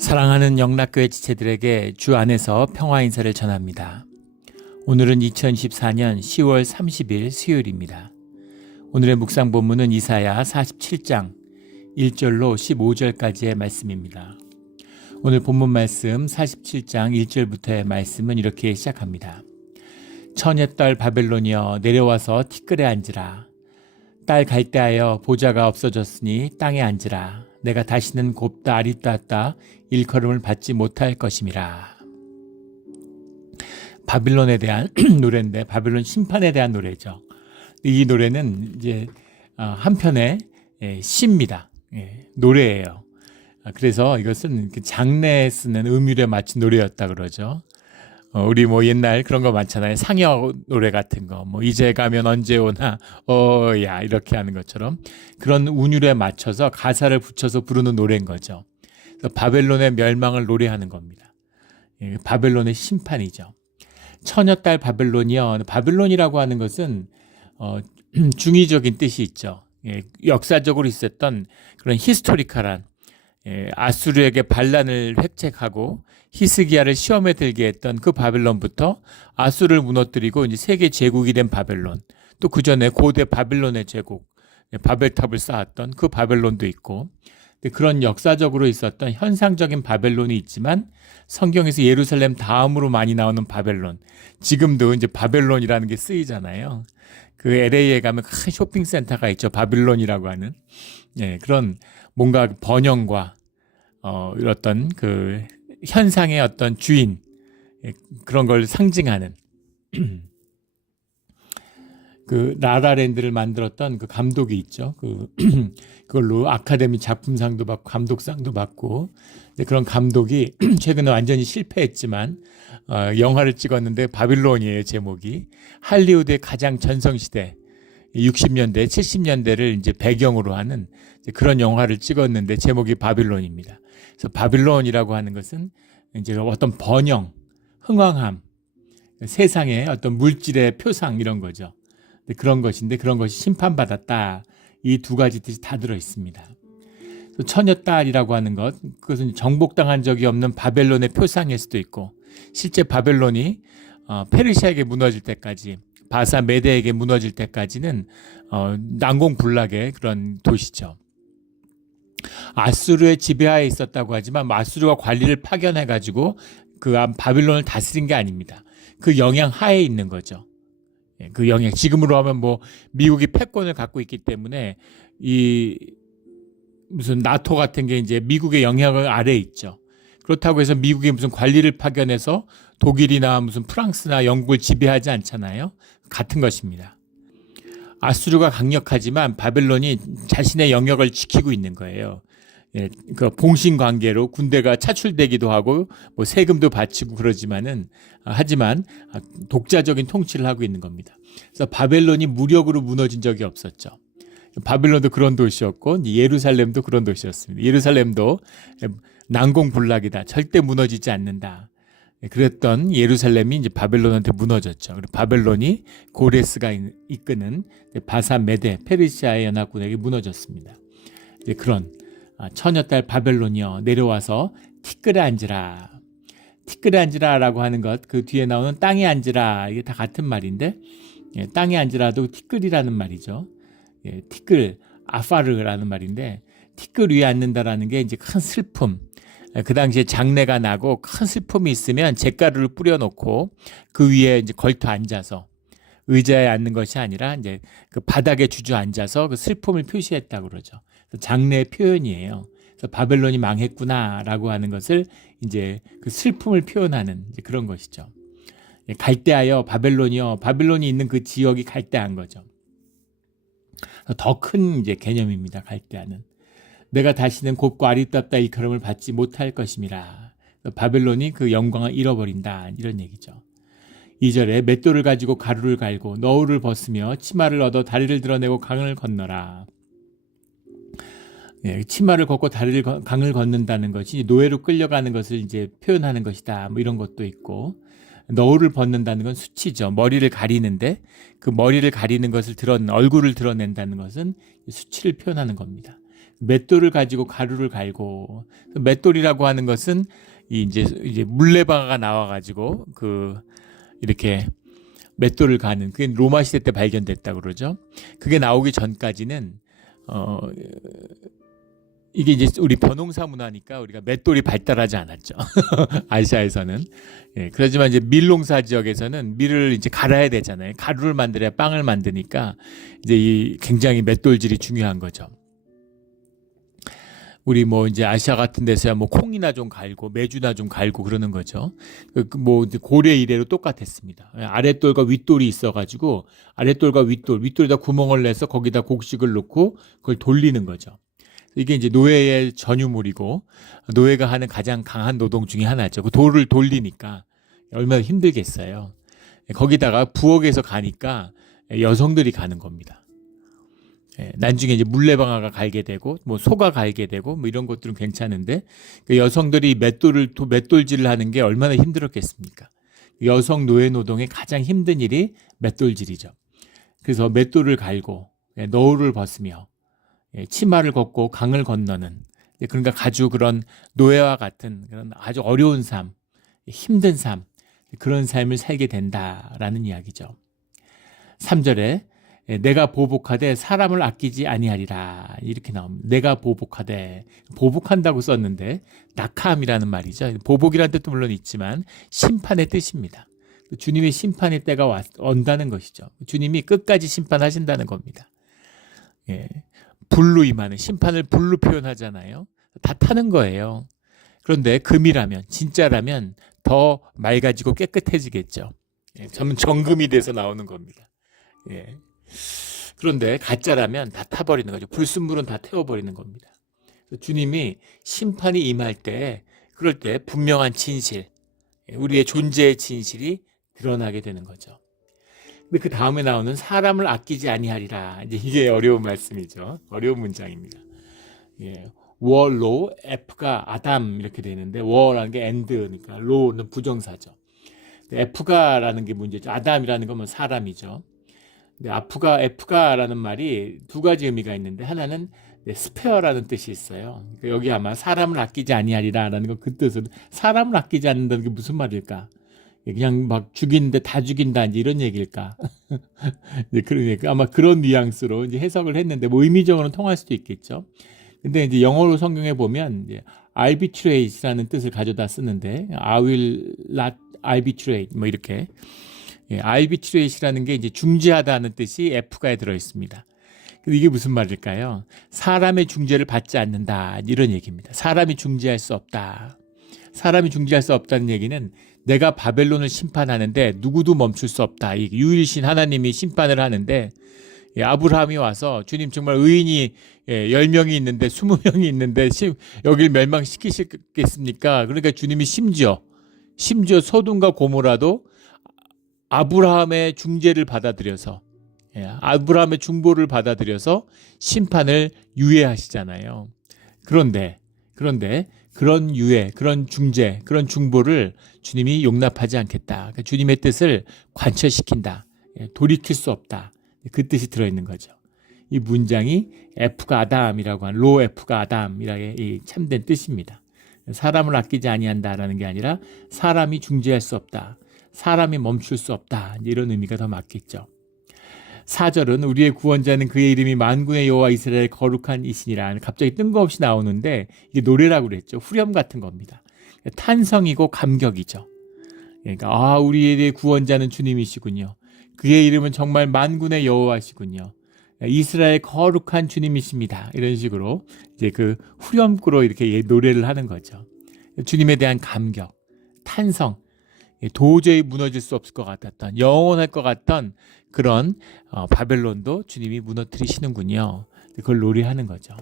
사랑하는 영락교회 지체들에게 주 안에서 평화 인사를 전합니다. 오늘은 2024년 10월 30일 수요일입니다. 오늘의 묵상 본문은 이사야 47장 1절로 15절까지의 말씀입니다. 오늘 본문 말씀 47장 1절부터의 말씀은 이렇게 시작합니다. 처녀 딸 바벨론이여 내려와서 티끌에 앉으라. 딸 갈대하여 보좌가 없어졌으니 땅에 앉으라. 내가 다시는 곱다 아리따다 일컬음을 받지 못할 것임이라. 바빌론에 대한 노래인데 바빌론 심판에 대한 노래죠. 이 노래는 이제 한편의 시입니다. 노래예요. 그래서 이것은 장례에 쓰는 음율에 맞춘 노래였다 그러죠. 우리 옛날 그런 거 많잖아요. 상여 노래 같은 거, 이제 가면 언제 오나, 야 이렇게 하는 것처럼 그런 운율에 맞춰서 가사를 붙여서 부르는 노래인 거죠. 그래서 바벨론의 멸망을 노래하는 겁니다. 바벨론의 심판이죠. 처녀딸 바벨론이요. 바벨론이라고 하는 것은 중의적인 뜻이 있죠. 역사적으로 있었던 그런 히스토리컬한 아수르에게 반란을 획책하고 히스기야를 시험에 들게 했던 그 바벨론부터 아수르를 무너뜨리고 이제 세계 제국이 된 바벨론, 또 그 전에 고대 바벨론의 제국, 바벨탑을 쌓았던 그 바벨론도 있고, 그런 역사적으로 있었던 현상적인 바벨론이 있지만 성경에서 예루살렘 다음으로 많이 나오는 바벨론, 지금도 이제 바벨론이라는 게 쓰이잖아요. 그 LA에 가면 큰 쇼핑센터가 있죠. 바빌론이라고 하는 그런 뭔가 번영과 어떤 그 현상의 어떤 주인, 그런 걸 상징하는 그 라라랜드를 만들었던 그 감독이 있죠. 그걸로 아카데미 작품상도 받고 감독상도 받고, 그런 감독이 최근에 완전히 실패했지만 영화를 찍었는데 바빌론이에요. 제목이 할리우드의 가장 전성시대 60년대 70년대를 이제 배경으로 하는 그런 영화를 찍었는데 제목이 바빌론입니다. 그래서 바빌론이라고 하는 것은 이제 어떤 번영, 흥왕함, 세상의 어떤 물질의 표상 이런 거죠. 그런 것인데 그런 것이 심판받았다. 이 두 가지 뜻이 다 들어 있습니다. 처녀딸이라고 하는 것, 그것은 정복당한 적이 없는 바벨론의 표상일 수도 있고, 실제 바벨론이 페르시아에게 무너질 때까지, 바사 메대에게 무너질 때까지는 난공불락의 그런 도시죠. 아수르의 지배하에 있었다고 하지만 아수르가 관리를 파견해가지고 그 바빌론을 다스린 게 아닙니다. 그 영향 하에 있는 거죠. 그 영향, 지금으로 하면 미국이 패권을 갖고 있기 때문에 무슨 나토 같은 게 이제 미국의 영향을 아래에 있죠. 그렇다고 해서 미국이 무슨 관리를 파견해서 독일이나 무슨 프랑스나 영국을 지배하지 않잖아요. 같은 것입니다. 아수르가 강력하지만 바벨론이 자신의 영역을 지키고 있는 거예요. 그 봉신 관계로 군대가 차출되기도 하고 세금도 바치고 하지만 독자적인 통치를 하고 있는 겁니다. 그래서 바벨론이 무력으로 무너진 적이 없었죠. 바벨론도 그런 도시였고 예루살렘도 그런 도시였습니다. 예루살렘도 난공불락이다. 절대 무너지지 않는다. 그랬던 예루살렘이 이제 바벨론한테 무너졌죠. 그리고 바벨론이 고레스가 이끄는 바사 메대 페르시아의 연합군에게 무너졌습니다. 이제 그런 처녀딸 바벨론이여 내려와서 티끌에 앉으라. 티끌에 앉으라라고 하는 것, 그 뒤에 나오는 땅에 앉으라, 이게 다 같은 말인데, 땅에 앉으라도 티끌이라는 말이죠. 티끌 아파르라는 말인데, 티끌 위에 앉는다라는 게 이제 큰 슬픔. 그 당시에 장례가 나고 큰 슬픔이 있으면 잿가루를 뿌려놓고 그 위에 이제 걸터 앉아서 의자에 앉는 것이 아니라 이제 그 바닥에 주저앉아서 그 슬픔을 표시했다고 그러죠. 장례의 표현이에요. 그래서 바벨론이 망했구나라고 하는 것을 이제 그 슬픔을 표현하는 이제 그런 것이죠. 갈대하여 바벨론이요. 바벨론이 있는 그 지역이 갈대한 거죠. 더 큰 이제 개념입니다. 갈대하는. 내가 다시는 곱고 아리따다 일컬음을 받지 못할 것임이라. 바벨론이 그 영광을 잃어버린다. 이런 얘기죠. 2절에 맷돌을 가지고 가루를 갈고 너울을 벗으며 치마를 얻어 다리를 드러내고 강을 건너라. 치마를 걷고 강을 걷는다는 것이 노예로 끌려가는 것을 이제 표현하는 것이다. 이런 것도 있고, 너울을 벗는다는 건 수치죠. 머리를 가리는데 그 머리를 가리는 것을 얼굴을 드러낸다는 것은 수치를 표현하는 겁니다. 맷돌을 가지고 가루를 갈고, 맷돌이라고 하는 것은 이제 물레방아가 나와가지고 이렇게 맷돌을 가는, 그게 로마 시대 때 발견됐다고 그러죠. 그게 나오기 전까지는 이게 이제 우리 벼농사 문화니까 우리가 맷돌이 발달하지 않았죠. 아시아에서는. 예, 그렇지만 이제 밀농사 지역에서는 밀을 이제 갈아야 되잖아요. 가루를 만들어야 빵을 만드니까 이제 이 굉장히 맷돌질이 중요한 거죠. 우리 뭐 이제 아시아 같은 데서야 뭐 콩이나 좀 갈고 메주나 좀 갈고 그러는 거죠. 뭐 고려 이래로 똑같았습니다. 아랫돌과 윗돌이 있어가지고 아랫돌과 윗돌에다 구멍을 내서 거기다 곡식을 넣고 그걸 돌리는 거죠. 이게 이제 노예의 전유물이고 노예가 하는 가장 강한 노동 중에 하나죠. 그 돌을 돌리니까 얼마나 힘들겠어요. 거기다가 부엌에서 가니까 여성들이 가는 겁니다. 나중에 이제 물레방아가 갈게 되고 뭐 소가 갈게 되고 뭐 이런 것들은 괜찮은데 여성들이 맷돌질을 하는 게 얼마나 힘들었겠습니까? 여성 노예 노동의 가장 힘든 일이 맷돌질이죠. 그래서 맷돌을 갈고 너울을 벗으며 치마를 걷고 강을 건너는, 그러니까 아주 그런 노예와 같은 그런 아주 어려운 삶, 힘든 삶, 그런 삶을 살게 된다라는 이야기죠. 3절에 내가 보복하되 사람을 아끼지 아니하리라 이렇게 나옵니다. 내가 보복하되, 보복한다고 썼는데 낙함이라는 말이죠. 보복이라는 뜻도 물론 있지만 심판의 뜻입니다. 주님의 심판의 때가 온다는 것이죠. 주님이 끝까지 심판하신다는 겁니다. 예. 불로 임하는, 심판을 불로 표현하잖아요. 다 타는 거예요. 그런데 금이라면, 진짜라면 더 맑아지고 깨끗해지겠죠. 예. 정금이 돼서 나오는 겁니다. 예. 그런데 가짜라면 다 타버리는 거죠. 불순물은 다 태워버리는 겁니다. 주님이 심판이 임할 때, 그럴 때 분명한 진실, 우리의 존재의 진실이 드러나게 되는 거죠. 근데 그 다음에 나오는 사람을 아끼지 아니하리라. 이제 이게 어려운 말씀이죠. 어려운 문장입니다. 예. 워로 F가 아담 이렇게 되는데 워라는 게 and니까 로는 부정사죠. F가라는 게 문제죠. 아담이라는 건 사람이죠. 근데 F가라는 말이 두 가지 의미가 있는데 하나는 스페어라는 뜻이 있어요. 그러니까 여기 아마 사람을 아끼지 아니하리라라는 건 그 뜻은, 사람을 아끼지 않는다는 게 무슨 말일까? 그냥 막 죽이는데 다 죽인다 이제 이런 얘기일까? 그러니까 아마 그런 뉘앙스로 이제 해석을 했는데 뭐 의미적으로는 통할 수도 있겠죠. 근데 이제 영어로 성경에 보면 이제 arbitrate라는 뜻을 가져다 쓰는데 I will not arbitrate 뭐 이렇게, arbitrate라는 게 이제 중재하다는 뜻이 F가에 들어 있습니다. 이게 무슨 말일까요? 사람의 중재를 받지 않는다 이런 얘기입니다. 사람이 중재할 수 없다. 사람이 중재할 수 없다는 얘기는 내가 바벨론을 심판하는데 누구도 멈출 수 없다. 이 유일신 하나님이 심판을 하는데 아브라함이 와서 주님 정말 의인이 10명이 있는데 20명이 있는데 여길 멸망시키시겠습니까? 그러니까 주님이 심지어 소돔과 고모라도 아브라함의 중재를 받아들여서, 아브라함의 중보를 받아들여서 심판을 유예하시잖아요. 그런데 그런 유예, 그런 중재, 그런 중보를 주님이 용납하지 않겠다. 그러니까 주님의 뜻을 관철시킨다. 돌이킬 수 없다. 그 뜻이 들어있는 거죠. 이 문장이 F가 아담이라고 하는 로 F가 아담이라는 참된 뜻입니다. 사람을 아끼지 아니한다라는 게 아니라 사람이 중재할 수 없다. 사람이 멈출 수 없다. 이런 의미가 더 맞겠죠. 4절은 우리의 구원자는 그의 이름이 만군의 여호와 이스라엘 거룩한 이시니라. 갑자기 뜬금없이 나오는데 이게 노래라고 그랬죠. 후렴 같은 겁니다. 탄성이고 감격이죠. 그러니까 우리의 구원자는 주님이시군요. 그의 이름은 정말 만군의 여호와시군요. 이스라엘 거룩한 주님이십니다. 이런 식으로 이제 그 후렴구로 이렇게 노래를 하는 거죠. 주님에 대한 감격, 탄성, 도저히 무너질 수 없을 것 같았던, 영원할 것 같던 그런 바벨론도 주님이 무너뜨리시는군요. 그걸 노래하는 거죠.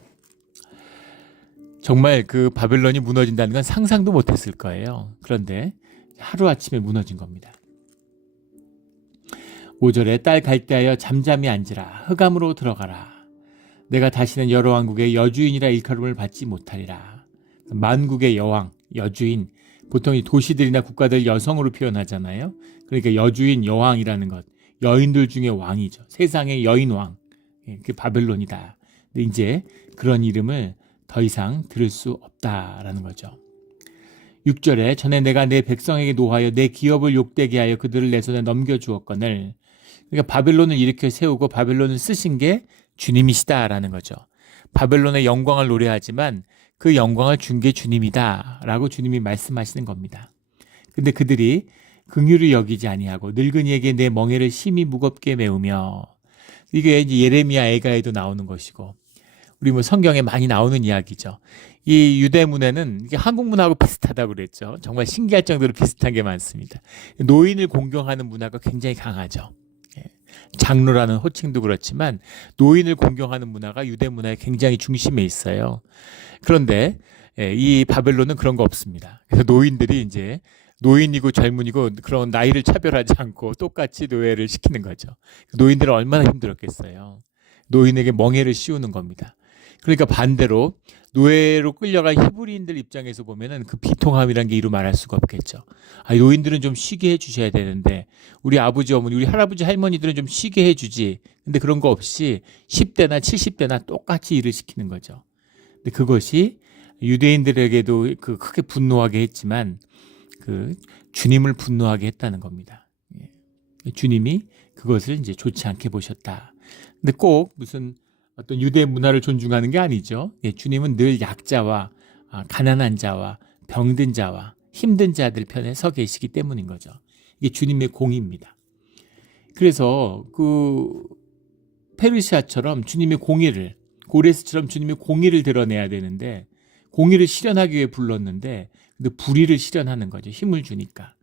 정말 그 바벨론이 무너진다는 건 상상도 못했을 거예요. 그런데 하루아침에 무너진 겁니다. 5절에 딸 갈대하여 잠잠히 앉으라. 흑암으로 들어가라. 내가 다시는 여러 왕국의 여주인이라 일컬음을 받지 못하리라. 만국의 여왕, 여주인, 보통 이 도시들이나 국가들 여성으로 표현하잖아요. 그러니까 여주인, 여왕이라는 것, 여인들 중에 왕이죠. 세상의 여인왕, 그게 바벨론이다. 근데 이제 그런 이름을 더 이상 들을 수 없다라는 거죠. 6절에 전에 내가 내 백성에게 노하여 내 기업을 욕되게 하여 그들을 내 손에 넘겨주었거늘. 그러니까 바벨론을 일으켜 세우고 바벨론을 쓰신 게 주님이시다라는 거죠. 바벨론의 영광을 노래하지만 그 영광을 준 게 주님이다라고 주님이 말씀하시는 겁니다. 근데 그들이 긍휼히 여기지 아니하고 늙은이에게 내 멍에를 심히 무겁게 메우며, 이게 이제 예레미야 애가에도 나오는 것이고 우리 뭐 성경에 많이 나오는 이야기죠. 이 유대문화는 이게 한국문화하고 비슷하다고 그랬죠. 정말 신기할 정도로 비슷한 게 많습니다. 노인을 공경하는 문화가 굉장히 강하죠. 장로라는 호칭도 그렇지만 노인을 공경하는 문화가 유대 문화의 굉장히 중심에 있어요. 그런데 이 바벨론은 그런 거 없습니다. 그래서 노인들이 이제 노인이고 젊은이고 그런 나이를 차별하지 않고 똑같이 노예를 시키는 거죠. 노인들은 얼마나 힘들었겠어요. 노인에게 멍에를 씌우는 겁니다. 그러니까 반대로 노예로 끌려간 히브리인들 입장에서 보면은 그 비통함이란 게 이루 말할 수가 없겠죠. 노인들은 좀 쉬게 해주셔야 되는데 우리 아버지 어머니 우리 할아버지 할머니들은 좀 쉬게 해주지. 근데 그런 거 없이 10대나 70대나 똑같이 일을 시키는 거죠. 근데 그것이 유대인들에게도 크게 분노하게 했지만 그 주님을 분노하게 했다는 겁니다. 주님이 그것을 이제 좋지 않게 보셨다. 근데 꼭 무슨 어떤 유대 문화를 존중하는 게 아니죠. 주님은 늘 약자와 가난한 자와 병든 자와 힘든 자들 편에 서 계시기 때문인 거죠. 이게 주님의 공의입니다. 그래서 그 페르시아처럼 주님의 공의를, 고레스처럼 주님의 공의를 드러내야 되는데 공의를 실현하기 위해 불렀는데 근데 불의를 실현하는 거죠. 힘을 주니까.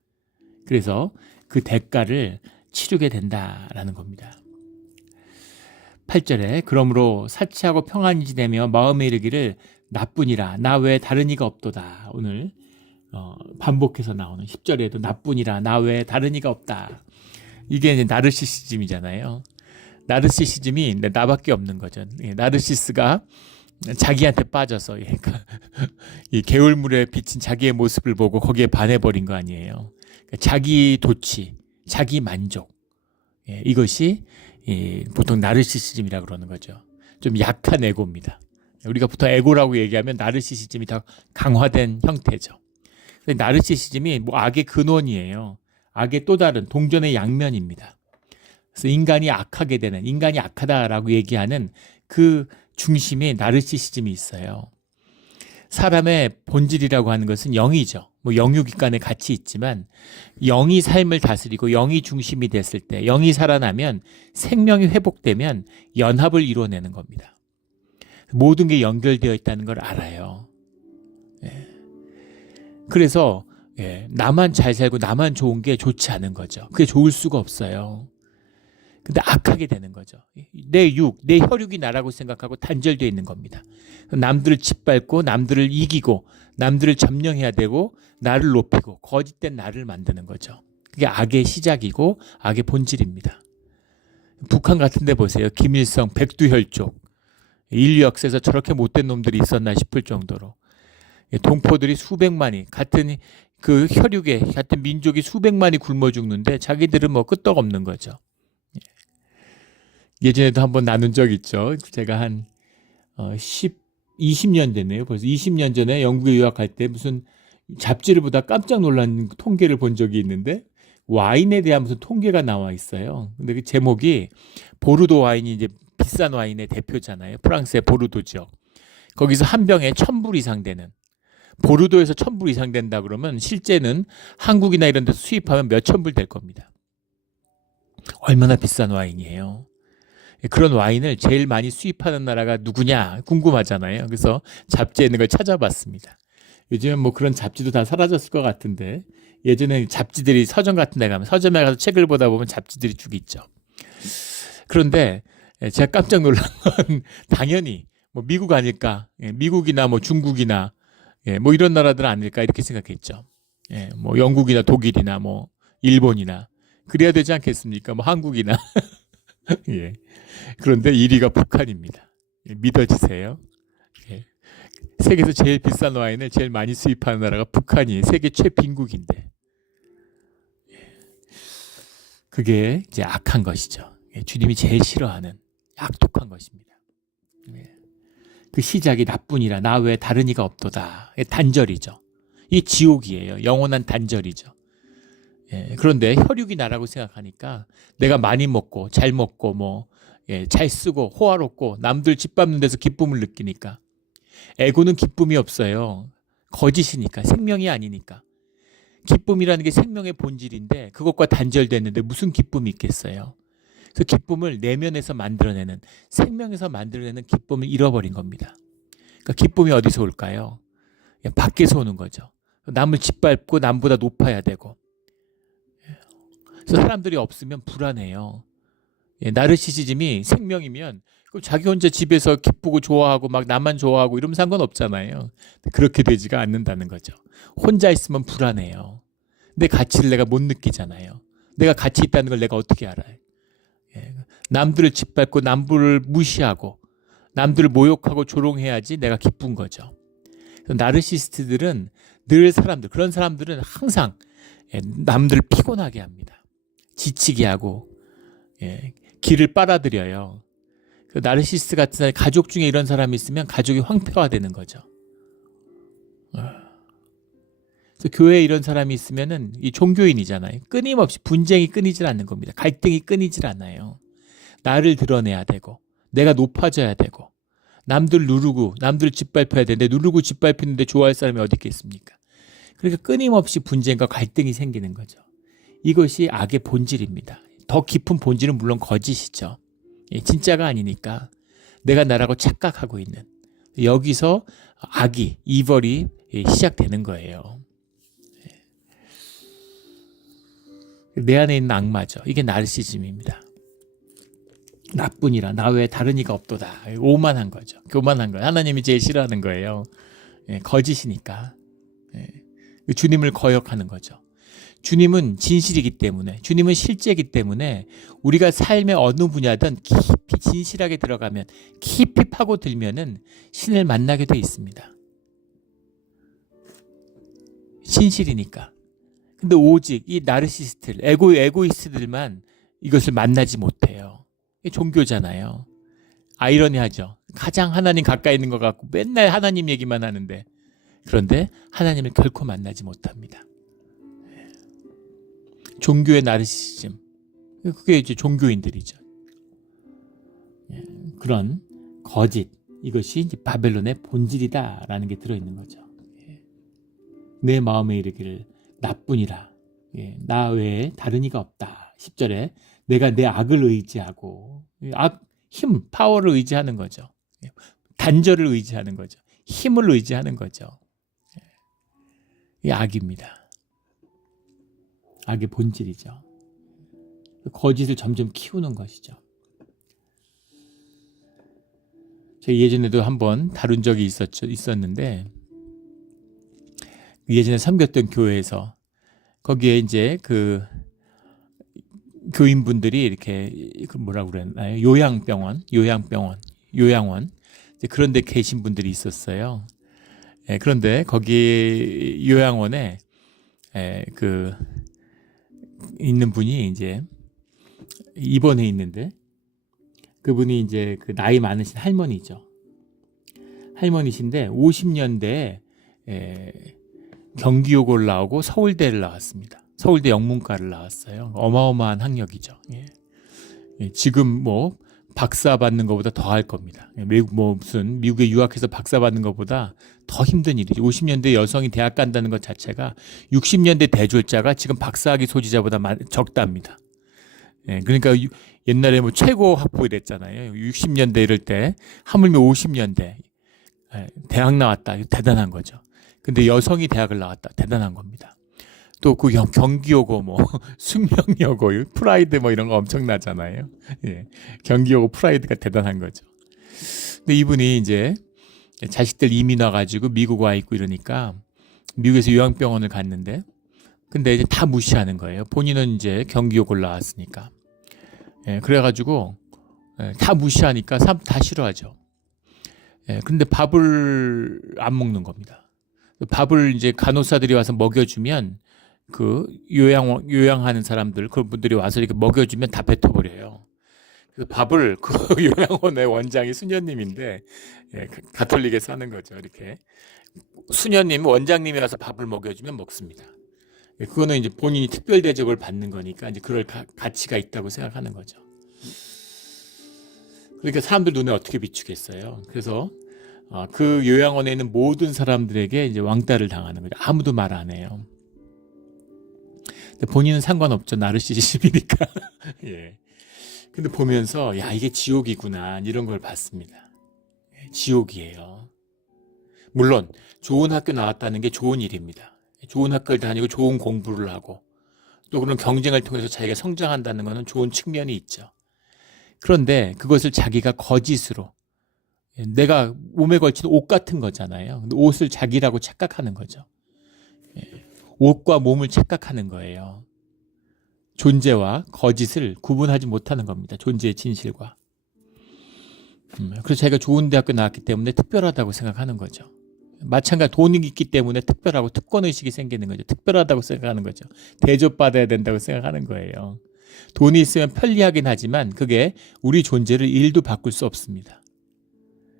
그래서 그 대가를 치르게 된다라는 겁니다. 8절에 그러므로 사치하고 평안히 지내며 마음에 이르기를 나뿐이라 나 외에 다른 이가 없도다. 오늘 반복해서 나오는 10절에도 나뿐이라 나 외에 다른 이가 없다. 이게 이제 나르시시즘이잖아요. 나르시시즘이 나밖에 없는 거죠. 나르시스가 자기한테 빠져서 이 개울물에 비친 자기의 모습을 보고 거기에 반해버린 거 아니에요. 자기 도취, 자기 만족, 이것이 보통 나르시시즘이라고 그러는 거죠. 좀 약한 에고입니다. 우리가 보통 에고라고 얘기하면 나르시시즘이 더 강화된 형태죠. 근데 나르시시즘이 뭐 악의 근원이에요. 악의 또 다른 동전의 양면입니다. 그래서 인간이 악하게 되는, 인간이 악하다라고 얘기하는 그 중심에 나르시시즘이 있어요. 사람의 본질이라고 하는 것은 영이죠. 뭐 영육이 간에 같이 있지만 영이 삶을 다스리고 영이 중심이 됐을 때, 영이 살아나면 생명이 회복되면 연합을 이루어내는 겁니다. 모든 게 연결되어 있다는 걸 알아요. 그래서 나만 잘 살고 나만 좋은 게 좋지 않은 거죠. 그게 좋을 수가 없어요. 근데 악하게 되는 거죠. 내 혈육이 나라고 생각하고 단절되어 있는 겁니다. 남들을 짓밟고 남들을 이기고 남들을 점령해야 되고 나를 높이고 거짓된 나를 만드는 거죠. 그게 악의 시작이고 악의 본질입니다. 북한 같은 데 보세요. 김일성, 백두혈족. 인류 역사에서 저렇게 못된 놈들이 있었나 싶을 정도로 동포들이 수백만이 같은 그 혈육에 같은 민족이 수백만이 굶어 죽는데 자기들은 뭐 끄떡없는 거죠. 예전에도 한번 나눈 적 있죠. 제가 한 20년 됐네요. 벌써 20년 전에 영국에 유학할 때 무슨 잡지를 보다 깜짝 놀란 통계를 본 적이 있는데 와인에 대한 무슨 통계가 나와 있어요. 근데 그 제목이 보르도 와인이 이제 비싼 와인의 대표잖아요. 프랑스의 보르도 지역. 거기서 한 병에 1,000불 이상 되는, 보르도에서 1,000불 이상 된다 그러면 실제는 한국이나 이런 데서 수입하면 몇천 불 될 겁니다. 얼마나 비싼 와인이에요. 그런 와인을 제일 많이 수입하는 나라가 누구냐 궁금하잖아요. 그래서 잡지에 있는 걸 찾아봤습니다. 요즘은 뭐 그런 잡지도 다 사라졌을 것 같은데 예전에 잡지들이 서점 같은 데 가면 서점에 가서 책을 보다 보면 잡지들이 쭉 있죠. 그런데 제가 깜짝 놀란 건 당연히 뭐 미국 아닐까, 미국이나 뭐 중국이나 뭐 이런 나라들은 아닐까 이렇게 생각했죠. 뭐 영국이나 독일이나 뭐 일본이나 그래야 되지 않겠습니까? 뭐 한국이나 예. 그런데 1위가 북한입니다. 믿어지세요? 세계에서 제일 비싼 와인을 제일 많이 수입하는 나라가 북한이 세계 최빈국인데 그게 이제 악한 것이죠. 주님이 제일 싫어하는 악독한 것입니다. 그 시작이 나뿐이라 나 외에 다른 이가 없도다. 단절이죠. 이 지옥이에요. 영원한 단절이죠. 예, 그런데 혈육이 나라고 생각하니까 내가 많이 먹고 잘 먹고 뭐 잘 쓰고 호화롭고 남들 짓밟는 데서 기쁨을 느끼니까 에고는 기쁨이 없어요. 거짓이니까 생명이 아니니까. 기쁨이라는 게 생명의 본질인데 그것과 단절됐는데 무슨 기쁨이 있겠어요. 그래서 기쁨을 내면에서 만들어내는 생명에서 만들어내는 기쁨을 잃어버린 겁니다. 그러니까 기쁨이 어디서 올까요? 밖에서 오는 거죠. 남을 짓밟고 남보다 높아야 되고. 그래서 사람들이 없으면 불안해요. 나르시시즘이 생명이면 자기 혼자 집에서 기쁘고 좋아하고 막 나만 좋아하고 이러면 상관없잖아요. 그렇게 되지가 않는다는 거죠. 혼자 있으면 불안해요. 내 가치를 내가 못 느끼잖아요. 내가 가치 있다는 걸 내가 어떻게 알아요? 남들을 짓밟고 남들을 무시하고 남들을 모욕하고 조롱해야지 내가 기쁜 거죠. 나르시스트들은 늘 그런 사람들은 항상 남들을 피곤하게 합니다. 지치게 하고 길을 빨아들여요. 나르시스트 같은 사람, 가족 중에 이런 사람이 있으면 가족이 황폐화되는 거죠. 그래서 교회에 이런 사람이 있으면은 이 종교인이잖아요. 끊임없이 분쟁이 끊이질 않는 겁니다. 갈등이 끊이질 않아요. 나를 드러내야 되고 내가 높아져야 되고 남들 누르고 남들 짓밟혀야 되는데 누르고 짓밟히는데 좋아할 사람이 어디 있겠습니까? 그러니까 끊임없이 분쟁과 갈등이 생기는 거죠. 이것이 악의 본질입니다. 더 깊은 본질은 물론 거짓이죠. 진짜가 아니니까 내가 나라고 착각하고 있는 여기서 악이 이벌이 시작되는 거예요. 내 안에 있는 악마죠. 이게 나르시즘입니다. 나뿐이라 나 외에 다른 이가 없도다. 오만한 거죠. 교만한 거예요. 하나님이 제일 싫어하는 거예요. 거짓이니까. 주님을 거역하는 거죠. 주님은 진실이기 때문에, 주님은 실제이기 때문에 우리가 삶의 어느 분야든 깊이 진실하게 들어가면, 깊이 파고들면은 신을 만나게 돼 있습니다. 진실이니까. 근데 오직 이 나르시스트들, 에고이스트들만 이것을 만나지 못해요. 이게 종교잖아요. 아이러니하죠. 가장 하나님 가까이 있는 것 같고 맨날 하나님 얘기만 하는데, 그런데 하나님을 결코 만나지 못합니다. 종교의 나르시시즘, 그게 이제 종교인들이죠. 그런 거짓, 이것이 이제 바벨론의 본질이다라는 게 들어있는 거죠. 내 마음에 이르기를 나뿐이라 나 외에 다른 이가 없다. 10절에 내가 내 악을 의지하고, 힘, 파워를 의지하는 거죠. 단절을 의지하는 거죠. 힘을 의지하는 거죠. 이 악입니다. 악의 본질이죠. 거짓을 점점 키우는 것이죠. 제가 예전에도 한번 다룬 적이 있었는데, 예전에 섬겼던 교회에서 거기에 이제 그 교인분들이 이렇게 뭐라고 그랬나요? 요양원 그런 데 계신 분들이 있었어요. 그런데 거기 요양원에 그 있는 분이 이제 입원해 있는데, 그분이 이제 그 나이 많으신 할머니신데 50년대에 경기고를 나오고 서울대를 나왔습니다. 서울대 영문과를 나왔어요. 어마어마한 학력이죠. 지금 뭐 박사 받는 것보다 더 할 겁니다. 미국에 유학해서 박사 받는 것보다 더 힘든 일이죠. 50년대 여성이 대학 간다는 것 자체가 60년대 대졸자가 지금 박사학위 소지자보다 적답니다. 그러니까 옛날에 뭐 최고 학부 이랬잖아요. 60년대 이럴 때 하물며 50년대 대학 나왔다. 대단한 거죠. 근데 여성이 대학을 나왔다. 대단한 겁니다. 또 그 경기여고 뭐 숙명여고 프라이드 뭐 이런 거 엄청나잖아요. 경기여고 프라이드가 대단한 거죠. 근데 이분이 이제 자식들 이민 와가지고 미국 와 있고 이러니까 미국에서 요양병원을 갔는데, 근데 이제 다 무시하는 거예요. 본인은 이제 경기여고를 나왔으니까. 그래가지고 다 무시하니까 사람 다 싫어하죠. 근데 밥을 안 먹는 겁니다. 밥을 이제 간호사들이 와서 먹여주면 그 요양하는 사람들, 그런 분들이 와서 이렇게 먹여주면 다 뱉어버려요. 그래서 밥을 그 요양원의 원장이 수녀님인데 예, 가톨릭에 사는 거죠. 이렇게 수녀님 원장님이 와서 밥을 먹여주면 먹습니다. 예, 그거는 이제 본인이 특별 대접을 받는 거니까 이제 그럴 가치가 있다고 생각하는 거죠. 그러니까 사람들 눈에 어떻게 비추겠어요. 그래서 그 요양원에 있는 모든 사람들에게 이제 왕따를 당하는 거죠. 아무도 말 안 해요. 근데 본인은 상관없죠. 나르시시즘이니까. 예. 근데 보면서 야 이게 지옥이구나 이런 걸 봤습니다. 예, 지옥이에요. 물론 좋은 학교 나왔다는 게 좋은 일입니다. 좋은 학교를 다니고 좋은 공부를 하고 또 그런 경쟁을 통해서 자기가 성장한다는 것은 좋은 측면이 있죠. 그런데 그것을 자기가 거짓으로 내가 몸에 걸친 옷 같은 거잖아요. 근데 옷을 자기라고 착각하는 거죠. 옷과 몸을 착각하는 거예요. 존재와 거짓을 구분하지 못하는 겁니다. 존재의 진실과. 그래서 자기가 좋은 대학교 나왔기 때문에 특별하다고 생각하는 거죠. 마찬가지 돈이 있기 때문에 특별하고 특권의식이 생기는 거죠. 특별하다고 생각하는 거죠. 대접받아야 된다고 생각하는 거예요. 돈이 있으면 편리하긴 하지만 그게 우리 존재를 1도 바꿀 수 없습니다.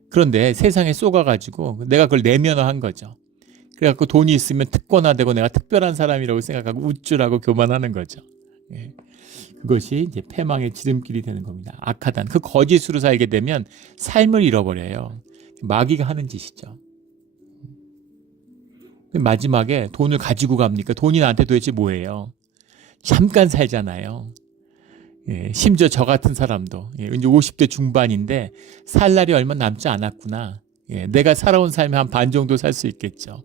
그런데 세상에 쏘가가지고 내가 그걸 내면화한 거죠. 그래갖고 돈이 있으면 특권화되고 내가 특별한 사람이라고 생각하고 우쭐하고 교만하는 거죠. 예. 그것이 이제 패망의 지름길이 되는 겁니다. 악하단. 그 거짓으로 살게 되면 삶을 잃어버려요. 마귀가 하는 짓이죠. 마지막에 돈을 가지고 갑니까? 돈이 나한테 도대체 뭐예요? 잠깐 살잖아요. 예, 심지어 저 같은 사람도 이제 50대 중반인데 살 날이 얼마 남지 않았구나. 예, 내가 살아온 삶이 한 반 정도 살 수 있겠죠.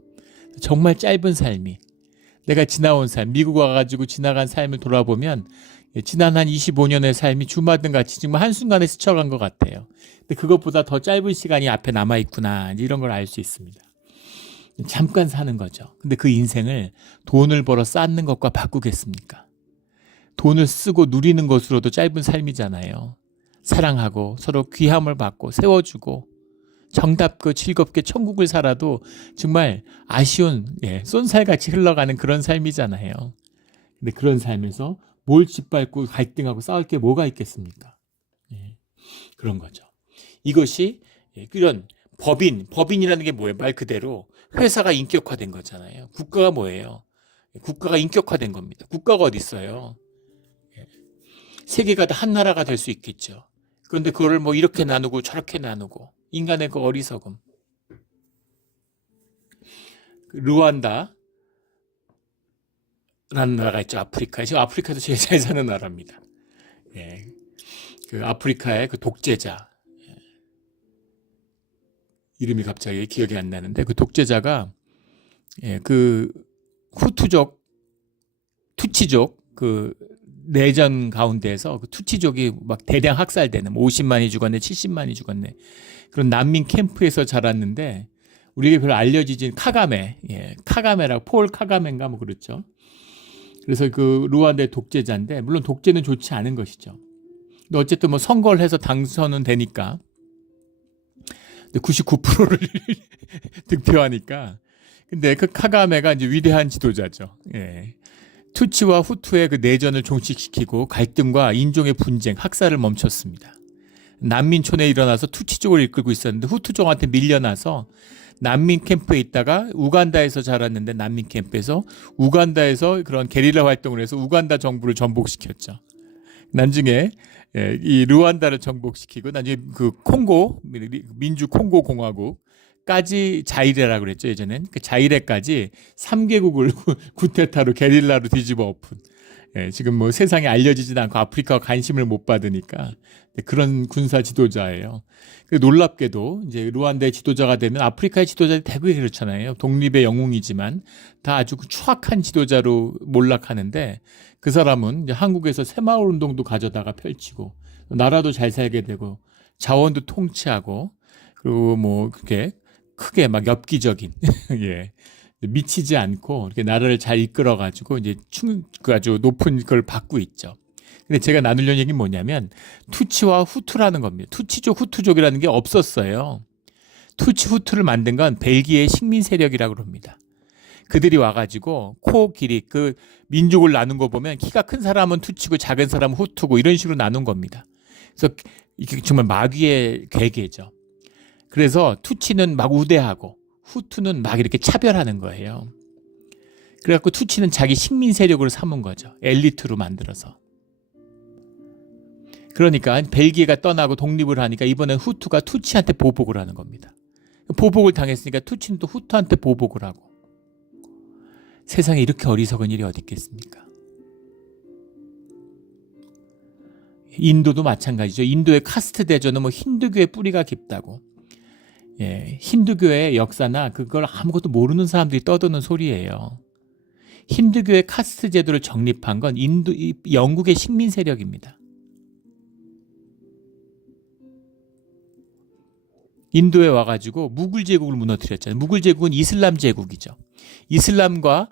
정말 짧은 삶이 내가 지나온 삶, 미국 와가지고 지나간 삶을 돌아보면 지난 한 25년의 삶이 주마등같이 정말 한순간에 스쳐간 것 같아요. 근데 그것보다 더 짧은 시간이 앞에 남아있구나 이런 걸 알 수 있습니다. 잠깐 사는 거죠. 근데 그 인생을 돈을 벌어 쌓는 것과 바꾸겠습니까? 돈을 쓰고 누리는 것으로도 짧은 삶이잖아요. 사랑하고 서로 귀함을 받고 세워주고 정답고 즐겁게 천국을 살아도 정말 아쉬운 쏜살같이 흘러가는 그런 삶이잖아요. 근데 그런 삶에서 뭘 짓밟고 갈등하고 싸울 게 뭐가 있겠습니까? 그런 거죠. 이것이 이런 법인이라는 게 뭐예요? 말 그대로 회사가 인격화된 거잖아요. 국가가 뭐예요? 국가가 인격화된 겁니다. 국가가 어디 있어요? 세계가 다 한 나라가 될 수 있겠죠. 그런데 그거를 뭐 이렇게 나누고 저렇게 나누고 인간의 그 어리석음. 르완다라는 나라가 있죠. 아프리카에. 지금 아프리카도 제일 잘 사는 나라입니다. 예. 그 아프리카의 그 독재자. 이름이 갑자기 기억이 안 나는데 그 독재자가 그 후투족, 투치족 그 내전 가운데에서 그 투치족이 막 대량 학살되는 50만이 죽었네, 70만이 죽었네. 그런 난민 캠프에서 자랐는데 우리에게 별로 알려지진 카가메라고 폴 카가메인가 뭐 그렇죠. 그래서 그 루안다의 독재자인데 물론 독재는 좋지 않은 것이죠. 근데 어쨌든 뭐 선거를 해서 당선은 되니까 99%를 득표하니까. 근데 그 카가메가 이제 위대한 지도자죠. 예. 투치와 후투의 그 내전을 종식시키고 갈등과 인종의 분쟁, 학살을 멈췄습니다. 난민촌에 일어나서 투치족을 이끌고 있었는데 후투족한테 밀려나서 난민 캠프에 있다가 우간다에서 자랐는데 난민 캠프에서 우간다에서 그런 게릴라 활동을 해서 우간다 정부를 전복시켰죠. 나중에 이 르완다를 정복시키고 나중에 그 콩고 민주 콩고 공화국까지 자이레라고 그랬죠. 예전엔 그 자이레까지 3개국을 쿠데타로 게릴라로 뒤집어 엎은 지금 뭐 세상에 알려지진 않고 아프리카가 관심을 못 받으니까 그런 군사 지도자예요. 놀랍게도 이제 루안다의 지도자가 되면 아프리카의 지도자들이 대부분 그렇잖아요. 독립의 영웅이지만 다 아주 추악한 지도자로 몰락하는데 그 사람은 이제 한국에서 새마을 운동도 가져다가 펼치고 나라도 잘 살게 되고 자원도 통치하고 그리고 뭐 그렇게 크게 막 엽기적인 미치지 않고 이렇게 나라를 잘 이끌어 가지고 이제 아주 높은 걸 받고 있죠. 근데 제가 나누려는 얘기는 뭐냐면 투치와 후투라는 겁니다. 투치족, 후투족이라는 게 없었어요. 투치, 후투를 만든 건 벨기에의 식민 세력이라고 합니다. 그들이 와가지고 코 길이 그 민족을 나눈 거 보면 키가 큰 사람은 투치고 작은 사람은 후투고 이런 식으로 나눈 겁니다. 그래서 이게 정말 마귀의 괴계죠. 그래서 투치는 막 우대하고 후투는 막 이렇게 차별하는 거예요. 그래갖고 투치는 자기 식민 세력으로 삼은 거죠. 엘리트로 만들어서. 그러니까 벨기에가 떠나고 독립을 하니까 이번엔 후투가 투치한테 보복을 하는 겁니다. 보복을 당했으니까 투치는 또 후투한테 보복을 하고. 세상에 이렇게 어리석은 일이 어디 있겠습니까? 인도도 마찬가지죠. 인도의 카스트 대전은 뭐 힌두교의 뿌리가 깊다고. 예, 힌두교의 역사나 그걸 아무것도 모르는 사람들이 떠드는 소리예요. 힌두교의 카스트 제도를 정립한 건 영국의 식민 세력입니다. 인도에 와가지고 무굴 제국을 무너뜨렸잖아요. 무굴 제국은 이슬람 제국이죠. 이슬람과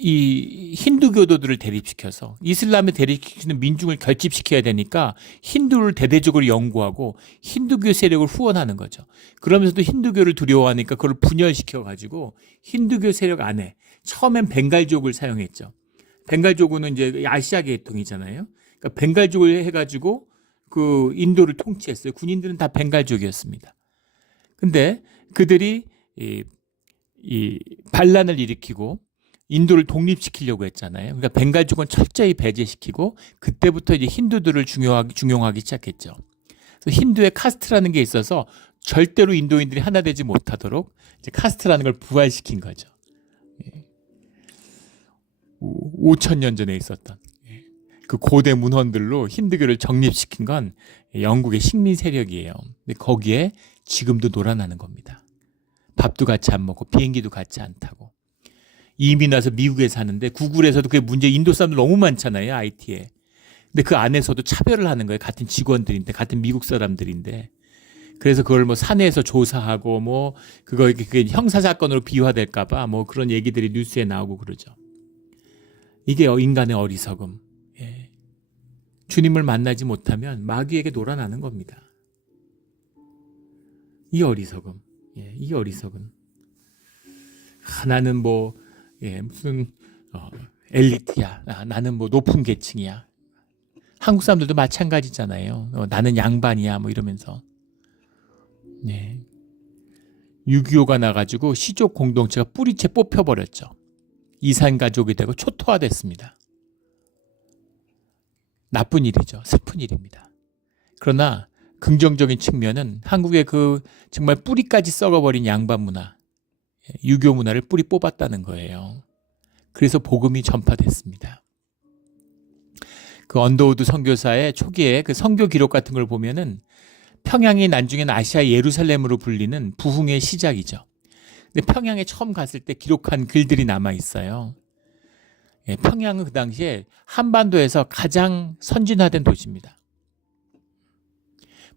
이 힌두교도들을 대립시켜서 이슬람에 대립시키는 민중을 결집시켜야 되니까 힌두를 대대적으로 연구하고 힌두교 세력을 후원하는 거죠. 그러면서도 힌두교를 두려워하니까 그걸 분열시켜가지고 힌두교 세력 안에 처음엔 벵갈족을 사용했죠. 벵갈족은 이제 아시아 계통이잖아요. 그러니까 벵갈족을 해가지고 그 인도를 통치했어요. 군인들은 다 벵갈족이었습니다. 근데 그들이 이 반란을 일으키고 인도를 독립시키려고 했잖아요. 그러니까 벵갈족은 철저히 배제시키고 그때부터 이제 힌두들을 중용하기 시작했죠. 그래서 힌두의 카스트라는 게 있어서 절대로 인도인들이 하나 되지 못하도록 이제 카스트라는 걸 부활시킨 거죠. 5,000년 전에 있었던 그 고대 문헌들로 힌두교를 정립시킨 건 영국의 식민 세력이에요. 근데 거기에 지금도 놀아나는 겁니다. 밥도 같이 안 먹고 비행기도 같이 안 타고. 이민 와서 미국에 사는데 구글에서도 그게 문제, 인도 사람들 너무 많잖아요, IT에. 근데 그 안에서도 차별을 하는 거예요. 같은 직원들인데, 같은 미국 사람들인데. 그래서 그걸 뭐 사내에서 조사하고 뭐 그게 형사사건으로 비화될까봐 뭐 그런 얘기들이 뉴스에 나오고 그러죠. 이게 인간의 어리석음. 예. 주님을 만나지 못하면 마귀에게 놀아나는 겁니다. 이 어리석음. 예, 이 어리석음. 나는 뭐 무슨 엘리트야. 나는 뭐 높은 계층이야. 한국 사람들도 마찬가지잖아요. 나는 양반이야 뭐 이러면서. 네. 6.25가 나가지고 시족 공동체가 뿌리채 뽑혀버렸죠. 이산가족이 되고 초토화됐습니다. 나쁜 일이죠. 슬픈 일입니다. 그러나 긍정적인 측면은 한국의 그 정말 뿌리까지 썩어버린 양반 문화, 유교 문화를 뿌리 뽑았다는 거예요. 그래서 복음이 전파됐습니다. 그 언더우드 선교사의 초기에 그 선교 기록 같은 걸 보면은 평양이 나중에는 아시아 예루살렘으로 불리는 부흥의 시작이죠. 근데 평양에 처음 갔을 때 기록한 글들이 남아 있어요. 평양은 그 당시에 한반도에서 가장 선진화된 도시입니다.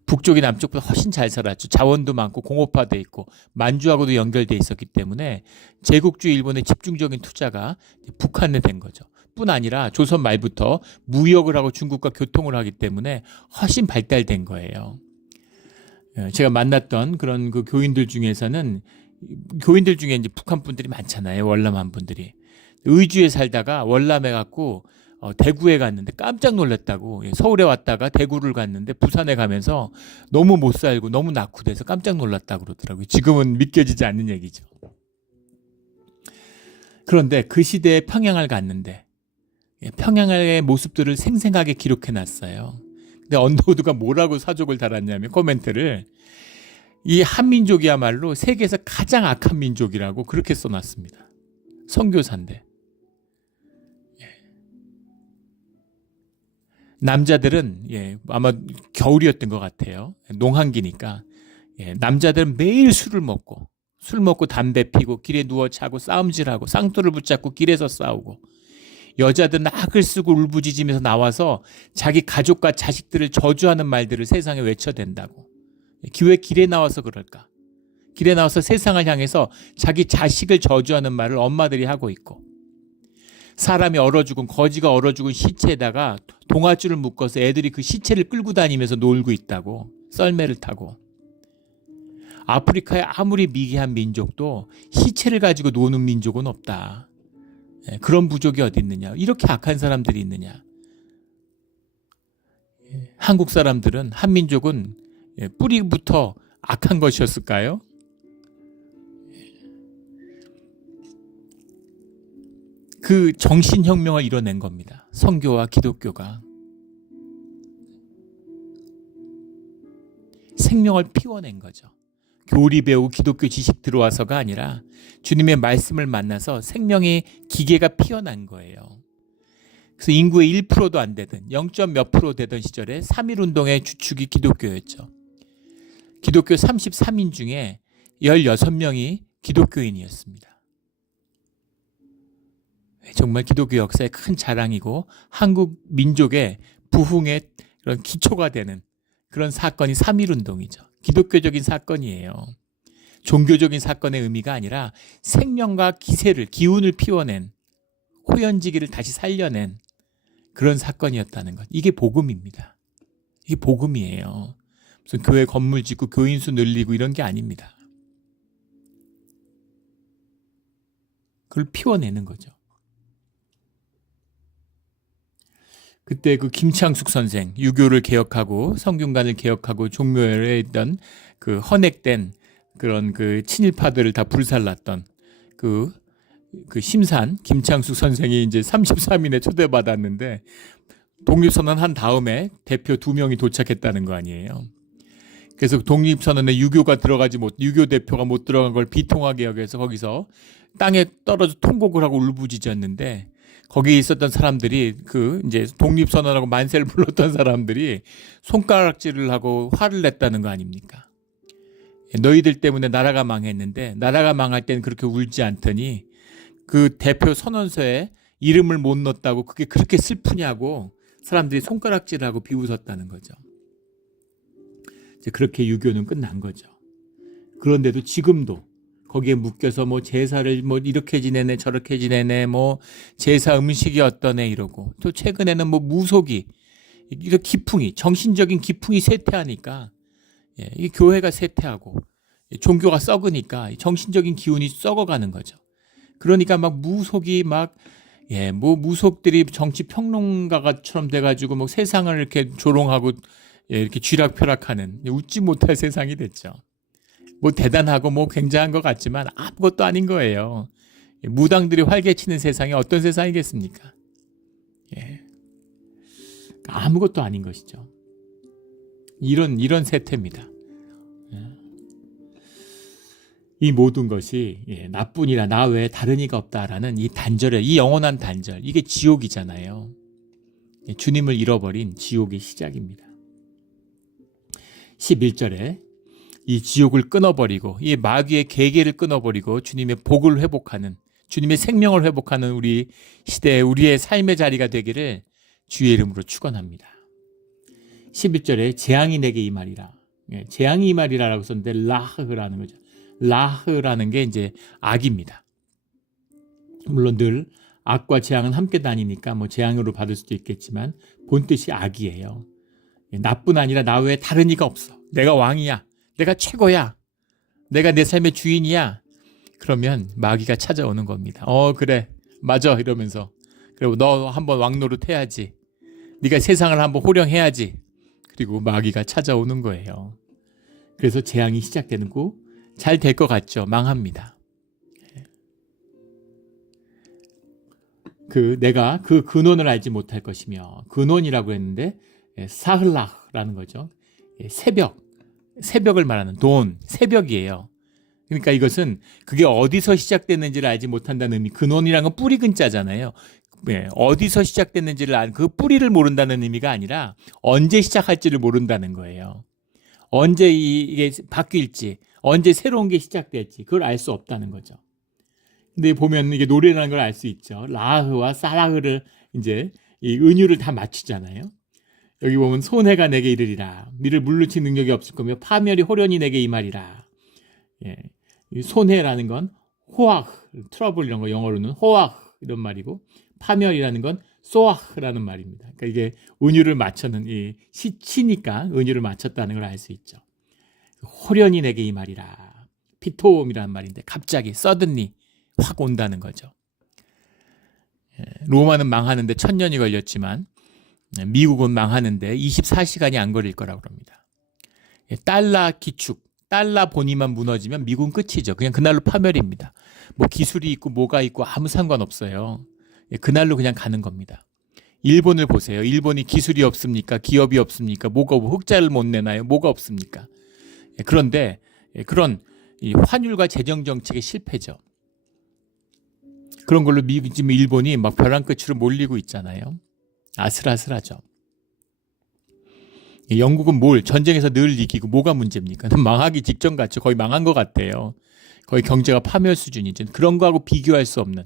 북쪽이 남쪽보다 훨씬 잘 살았죠. 자원도 많고 공업화돼 있고 만주하고도 연결돼 있었기 때문에 제국주의 일본의 집중적인 투자가 북한에 된 거죠. 뿐 아니라 조선 말부터 무역을 하고 중국과 교통을 하기 때문에 훨씬 발달된 거예요. 제가 만났던 그런 그 교인들 중에서는 교인들 중에 이제 북한 분들이 많잖아요. 월남한 분들이. 의주에 살다가 월남에 갔고 대구에 갔는데 깜짝 놀랐다고. 서울에 왔다가 대구를 갔는데 부산에 가면서 너무 못 살고 너무 낙후돼서 깜짝 놀랐다고 그러더라고요. 지금은 믿겨지지 않는 얘기죠. 그런데 그 시대에 평양을 갔는데 평양의 모습들을 생생하게 기록해놨어요. 근데 언더우드가 뭐라고 사족을 달았냐면 코멘트를 이 한민족이야말로 세계에서 가장 악한 민족이라고 그렇게 써놨습니다. 선교사인데. 남자들은 아마 겨울이었던 것 같아요. 농한기니까 남자들은 매일 술 먹고 담배 피고 길에 누워 자고 싸움질하고 쌍돌을 붙잡고 길에서 싸우고 여자들은 악을 쓰고 울부짖으면서 나와서 자기 가족과 자식들을 저주하는 말들을 세상에 외쳐댄다고. 왜 길에 나와서 그럴까? 길에 나와서 세상을 향해서 자기 자식을 저주하는 말을 엄마들이 하고 있고 사람이 얼어 죽은 거지가 얼어 죽은 시체에다가 동아줄을 묶어서 애들이 그 시체를 끌고 다니면서 놀고 있다고. 썰매를 타고. 아프리카의 아무리 미개한 민족도 시체를 가지고 노는 민족은 없다. 그런 부족이 어디 있느냐. 이렇게 악한 사람들이 있느냐. 한국 사람들은, 한민족은 뿌리부터 악한 것이었을까요? 그 정신혁명을 이뤄낸 겁니다. 선교와 기독교가. 생명을 피워낸 거죠. 교리 배우고 기독교 지식 들어와서가 아니라 주님의 말씀을 만나서 생명의 기계가 피어난 거예요. 그래서 인구의 1%도 안 되던 0. 몇 프로 되던 시절에 3.1운동의 주축이 기독교였죠. 기독교 33인 중에 16명이 기독교인이었습니다. 정말 기독교 역사의 큰 자랑이고 한국 민족의 부흥의 그런 기초가 되는 그런 사건이 3.1운동이죠. 기독교적인 사건이에요. 종교적인 사건의 의미가 아니라 생명과 기운을 피워낸, 호연지기를 다시 살려낸 그런 사건이었다는 것. 이게 복음입니다. 이게 복음이에요. 무슨 교회 건물 짓고 교인 수 늘리고 이런 게 아닙니다. 그걸 피워내는 거죠. 그때 그 김창숙 선생, 유교를 개혁하고 성균관을 개혁하고 종묘에 있던 그 헌액된 그런 그 친일파들을 다 불살랐던 그 심산 김창숙 선생이 이제 33인에 초대받았는데 독립선언 한 다음에 대표 2명이 도착했다는 거 아니에요. 그래서 독립선언에 유교 대표가 못 들어간 걸 비통하게 여겨서 거기서 땅에 떨어져 통곡을 하고 울부짖었는데 거기에 있었던 사람들이 이제 독립선언하고 만세를 불렀던 사람들이 손가락질을 하고 화를 냈다는 거 아닙니까? 너희들 때문에 나라가 망했는데 나라가 망할 때는 그렇게 울지 않더니 그 대표 선언서에 이름을 못 넣었다고 그게 그렇게 슬프냐고 사람들이 손가락질하고 비웃었다는 거죠. 이제 그렇게 유교는 끝난 거죠. 그런데도 지금도 거기에 묶여서 뭐 제사를 뭐 이렇게 지내네 저렇게 지내네 뭐 제사 음식이 어떠네 이러고 또 최근에는 뭐 무속이 이런 기풍이 정신적인 기풍이 쇠퇴하니까 이 교회가 쇠퇴하고 종교가 썩으니까 정신적인 기운이 썩어가는 거죠. 그러니까 막 무속이 뭐 무속들이 정치 평론가처럼 돼가지고 뭐 세상을 이렇게 조롱하고 이렇게 쥐락펴락하는 웃지 못할 세상이 됐죠. 뭐 대단하고 뭐 굉장한 것 같지만 아무것도 아닌 거예요. 무당들이 활개치는 세상이 어떤 세상이겠습니까? 아무것도 아닌 것이죠. 이런 세태입니다. 이 모든 것이 나뿐이라 나 외에 다른 이가 없다라는 이 단절의 이 영원한 단절, 이게 지옥이잖아요. 주님을 잃어버린 지옥의 시작입니다. 11절에 이 지옥을 끊어버리고 이 마귀의 계계를 끊어버리고 주님의 복을 회복하는, 주님의 생명을 회복하는 우리 시대에 우리의 삶의 자리가 되기를 주의 이름으로 축원합니다. 11절에 재앙이 내게 임하리라. 재앙이 임하리라라고 썼는데 라흐라는 거죠. 라흐라는 게 이제 악입니다. 물론 늘 악과 재앙은 함께 다니니까 뭐 재앙으로 받을 수도 있겠지만 본뜻이 악이에요. 나뿐 아니라 나 외에 다른 이가 없어. 내가 왕이야. 내가 최고야. 내가 내 삶의 주인이야. 그러면 마귀가 찾아오는 겁니다. 그래. 맞아. 이러면서. 그리고 너 한번 왕노릇 해야지. 네가 세상을 한번 호령해야지. 그리고 마귀가 찾아오는 거예요. 그래서 재앙이 시작되는 거 잘 될 것 같죠. 망합니다. 내가 그 근원을 알지 못할 것이며, 근원이라고 했는데 사흘라라는 거죠. 새벽을 말하는 새벽이에요. 그러니까 이것은 그게 어디서 시작됐는지를 알지 못한다는 의미. 근원이라는 건 뿌리 근자잖아요. 어디서 시작됐는지를 그 뿌리를 모른다는 의미가 아니라 언제 시작할지를 모른다는 거예요. 언제 이게 바뀔지, 언제 새로운 게 시작될지 그걸 알 수 없다는 거죠. 근데 보면 이게 노래라는 걸 알 수 있죠. 라흐와 사라흐를 이제 이 은유를 다 맞추잖아요. 여기 보면 손해가 내게 이르리라. 미를 물리칠 능력이 없을 거며 파멸이 호련히 내게 임하리라. 이 손해라는 건 호악, 트러블 이런 거 영어로는 호악 이런 말이고, 파멸이라는 건 소아흐라는 말입니다. 그러니까 이게 은유를 맞추는 이 시니까 은유를 맞췄다는 걸 알 수 있죠. 호련히 내게 임하리라. 피토음이라는 말인데 갑자기 suddenly 확 온다는 거죠. 로마는 망하는데 1000년이 걸렸지만 미국은 망하는데 24시간이 안 걸릴 거라고 그럽니다. 달러 기축, 달러 본위만 무너지면 미국은 끝이죠. 그냥 그날로 파멸입니다. 뭐 기술이 있고 뭐가 있고 아무 상관없어요. 그날로 그냥 가는 겁니다. 일본을 보세요. 일본이 기술이 없습니까? 기업이 없습니까? 뭐가 흑자를 못 내나요? 뭐가 없습니까? 그런데 그런 이 환율과 재정 정책의 실패죠. 그런 걸로 지금 일본이 막 벼랑 끝으로 몰리고 있잖아요. 아슬아슬하죠. 영국은 전쟁에서 늘 이기고 뭐가 문제입니까? 망하기 직전 같죠. 거의 망한 것 같아요. 거의 경제가 파멸 수준이죠. 그런 거하고 비교할 수 없는.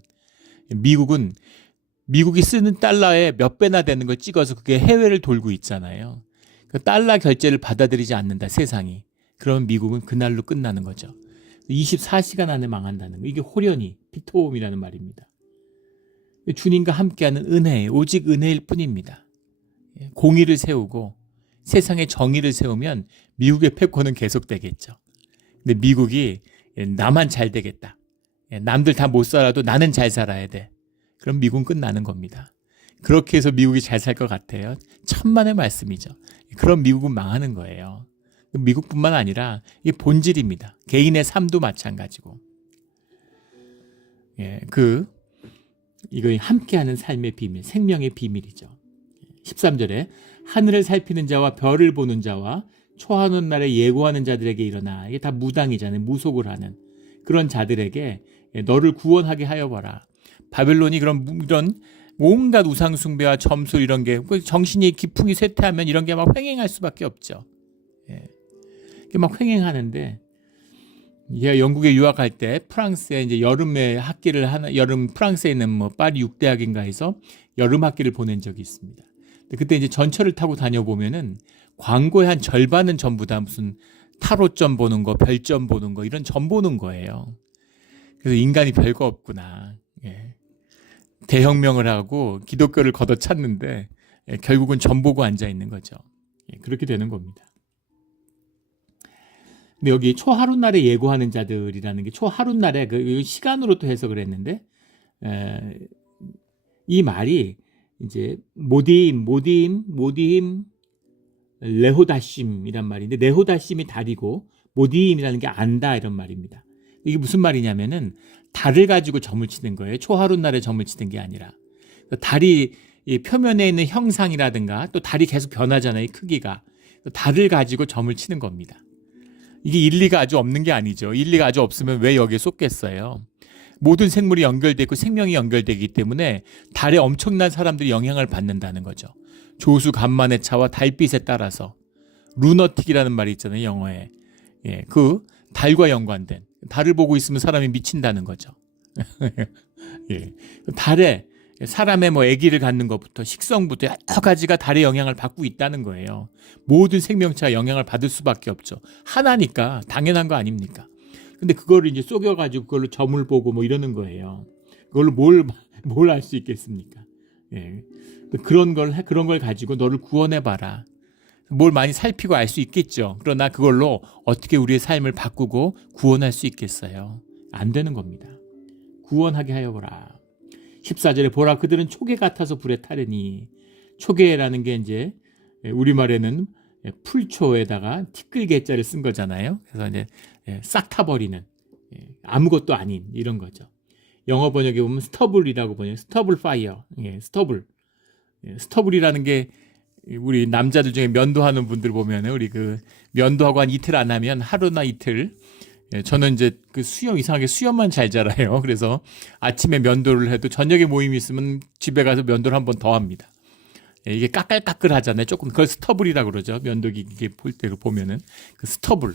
미국이 쓰는 달러에 몇 배나 되는 걸 찍어서 그게 해외를 돌고 있잖아요. 그 달러 결제를 받아들이지 않는다, 세상이. 그러면 미국은 그날로 끝나는 거죠. 24시간 안에 망한다는 거. 이게 호련히, 피토옴이라는 말입니다. 주님과 함께하는 은혜, 오직 은혜일 뿐입니다. 공의를 세우고 세상의 정의를 세우면 미국의 패권은 계속되겠죠. 근데 미국이 나만 잘 되겠다. 남들 다 못 살아도 나는 잘 살아야 돼. 그럼 미국은 끝나는 겁니다. 그렇게 해서 미국이 잘 살 것 같아요. 천만의 말씀이죠. 그럼 미국은 망하는 거예요. 미국뿐만 아니라 이게 본질입니다. 개인의 삶도 마찬가지고. 이거 함께하는 삶의 비밀, 생명의 비밀이죠. 13절에 하늘을 살피는 자와 별을 보는 자와 초하는 날에 예고하는 자들에게 일어나. 이게 다 무당이잖아요. 무속을 하는 그런 자들에게 너를 구원하게 하여 봐라. 바벨론이 이런 온갖 우상 숭배와 점술 이런 게 정신이 기풍이 쇠퇴하면 이런 게 막 횡행할 수밖에 없죠. 이게 막 횡행하는데 얘가 영국에 유학할 때 프랑스에 이제 여름에 학기를 여름 프랑스에 있는 뭐 파리 6대학인가에서 여름 학기를 보낸 적이 있습니다. 그때 이제 전철을 타고 다녀보면은 광고의 한 절반은 전부 다 무슨 타로점 보는 거, 별점 보는 거 이런 점 보는 거예요. 그래서 인간이 별거 없구나. 대혁명을 하고 기독교를 걷어찼는데 결국은 점 보고 앉아 있는 거죠. 그렇게 되는 겁니다. 근데 여기 초하룻날에 예고하는 자들이라는 게 초하룻날에 그 시간으로 또 해석을 했는데 이 말이 이제 모디임 레호다심이란 말인데 레호다심이 달이고 모디임이라는 게 안다 이런 말입니다. 이게 무슨 말이냐면은 달을 가지고 점을 치는 거예요. 초하룻날에 점을 치는 게 아니라 달이 이 표면에 있는 형상이라든가 또 달이 계속 변하잖아요. 크기가 달을 가지고 점을 치는 겁니다. 이게 일리가 아주 없는 게 아니죠. 일리가 아주 없으면 왜 여기에 쏟겠어요. 모든 생물이 연결되어 있고 생명이 연결되기 때문에 달에 엄청난 사람들이 영향을 받는다는 거죠. 조수 간만의 차와 달빛에 따라서 루너틱이라는 말이 있잖아요. 영어에. 그 달과 연관된 달을 보고 있으면 사람이 미친다는 거죠. 달에 사람의 뭐 아기를 갖는 것부터 식성부터 여러 가지가 달의 영향을 받고 있다는 거예요. 모든 생명체가 영향을 받을 수밖에 없죠. 하나니까 당연한 거 아닙니까? 근데 그거를 이제 속여가지고 그걸로 점을 보고 뭐 이러는 거예요. 그걸로 뭘 알 수 있겠습니까? 그런 걸 가지고 너를 구원해봐라. 뭘 많이 살피고 알 수 있겠죠. 그러나 그걸로 어떻게 우리의 삶을 바꾸고 구원할 수 있겠어요? 안 되는 겁니다. 구원하게 하여 보라. 14절에 보라 그들은 초계 같아서 불에 타르니. 초계라는 게 이제 우리말에는 풀초에다가 티끌개자를 쓴 거잖아요. 그래서 이제 싹 타버리는 아무것도 아닌 이런 거죠. 영어 번역에 보면 스터블이라고 번역. 스터블 파이어. 스터블. 스터블이라는 게 우리 남자들 중에 면도하는 분들 보면 우리 그 면도하고 한 이틀 안 하면 하루나 이틀 저는 이제 그 이상하게 수염만 잘 자라요. 그래서 아침에 면도를 해도 저녁에 모임이 있으면 집에 가서 면도를 한 번 더 합니다. 이게 까끌까끌 하잖아요. 조금 그걸 스터블이라고 그러죠. 면도기 볼 때로 보면은 그 스터블.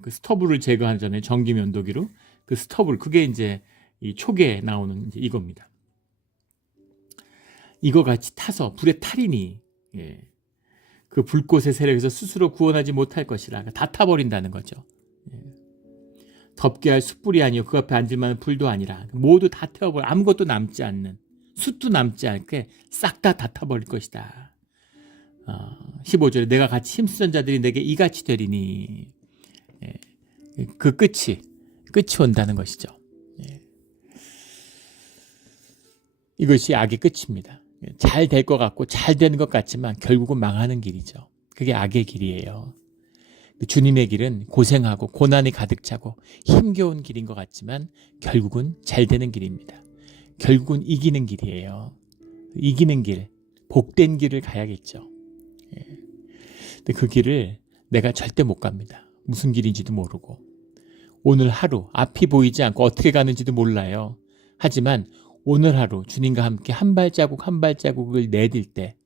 그 스터블을 제거하잖아요. 전기 면도기로. 그 스터블 그게 이제 이 초계에 나오는 이제 이겁니다. 이거 같이 타서 불에 타리니 그 불꽃의 세력에서 스스로 구원하지 못할 것이라 다 타버린다는 거죠. 덮게 할 숯불이 아니요 그 앞에 앉을 만한 불도 아니라 모두 다 태워버려 아무것도 남지 않는 숯도 남지 않게 싹 다 타버릴 것이다. 15절에 내가 같이 힘쓰던 자들이 내게 이같이 되리니 그 끝이 온다는 것이죠. 이것이 악의 끝입니다. 잘 될 것 같고 잘 되는 것 같지만 결국은 망하는 길이죠. 그게 악의 길이에요. 주님의 길은 고생하고 고난이 가득 차고 힘겨운 길인 것 같지만 결국은 잘 되는 길입니다. 결국은 이기는 길이에요. 이기는 길, 복된 길을 가야겠죠. 근데 그 길을 내가 절대 못 갑니다. 무슨 길인지도 모르고. 오늘 하루 앞이 보이지 않고 어떻게 가는지도 몰라요. 하지만 오늘 하루 주님과 함께 한 발자국 한 발자국을 내딜 때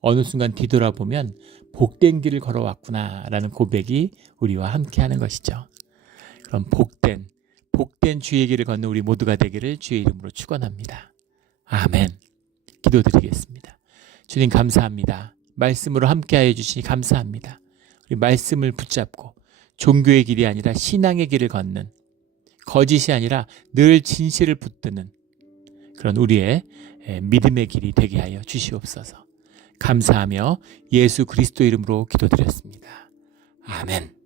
어느 순간 뒤돌아보면 복된 길을 걸어왔구나라는 고백이 우리와 함께 하는 것이죠. 그럼 복된 주의 길을 걷는 우리 모두가 되기를 주의 이름으로 축원합니다. 아멘. 기도드리겠습니다. 주님 감사합니다. 말씀으로 함께하여 주시니 감사합니다. 우리 말씀을 붙잡고 종교의 길이 아니라 신앙의 길을 걷는, 거짓이 아니라 늘 진실을 붙드는 그런 우리의 믿음의 길이 되게 하여 주시옵소서. 감사하며 예수 그리스도 이름으로 기도드렸습니다. 아멘.